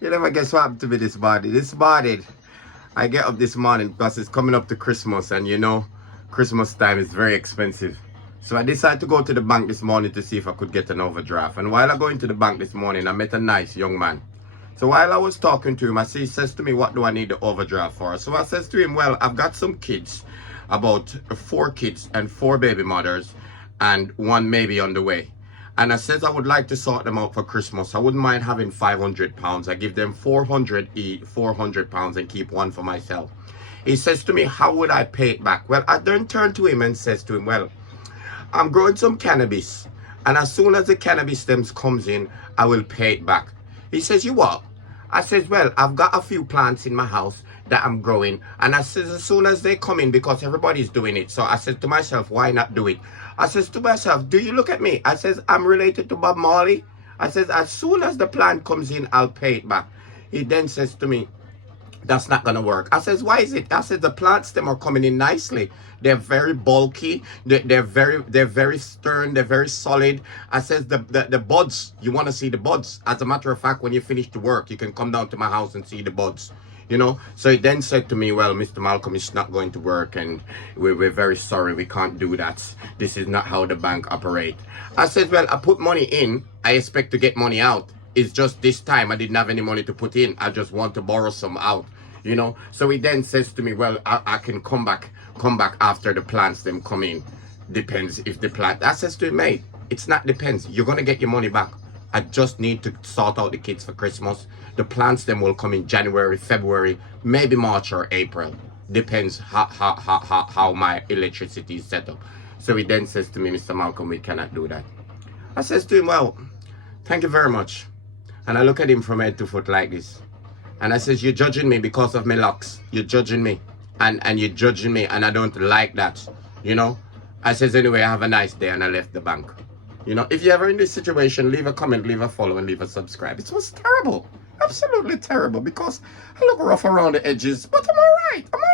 You never guess what happened to me this morning. This morning, I get up this morning because it's coming up to Christmas, and you know, Christmas time is very expensive. So I decided to go to the bank this morning to see if I could get an overdraft. And while I go into the bank this morning, I met a nice young man. So while I was talking to him, he says to me, what do I need the overdraft for? So I says to him, well, I've got some kids, about 4 kids and 4 baby mothers, and 1 maybe on the way. And I says I would like to sort them out for Christmas. I wouldn't mind having £500. I give them 400 each, £400, and keep 1 for myself. He says to me, how would I pay it back? Well, I then turn to him and says to him, well, I'm growing some cannabis, and as soon as the cannabis stems comes in, I will pay it back. He says, you what? I says, well, I've got a few plants in my house that I'm growing, and I says, as soon as they come in, because everybody's doing it, so I said to myself, why not do it? I says to myself, do you look at me? I says, I'm related to Bob Marley. I says, as soon as the plant comes in, I'll pay it back. He then says to me, that's not gonna work. I says, why is it? I said, the plants them are coming in nicely. They're very bulky. They're very stern. They're very solid. I says, the buds, you want to see the buds. As a matter of fact, when you finish the work, you can come down to my house and see the buds. You know, so he then said to me, well, Mr. Malcolm, it's not going to work, and we're very sorry, we can't do that. This is not how the bank operate. I said, well, I put money in, I expect to get money out. It's just this time I didn't have any money to put in. I just want to borrow some out, you know. So he then says to me, well, I can come back after the plants them come in. Depends if the plant. I says to him, mate, it's not depends. You're gonna get your money back. I just need to sort out the kids for Christmas. The plants them will come in January, February, maybe March or April. Depends how my electricity is set up. So he then says to me, Mr. Malcolm, we cannot do that. I says to him, well, thank you very much. And I look at him from head to foot like this. And I says, you're judging me because of my locks. You're judging me. And you're judging me, and I don't like that. You know? I says, anyway, have a nice day, and I left the bank. You know, if you're ever in this situation, leave a comment, leave a follow, and leave a subscribe. It was terrible. Absolutely terrible, because I look rough around the edges, but I'm all right. I'm all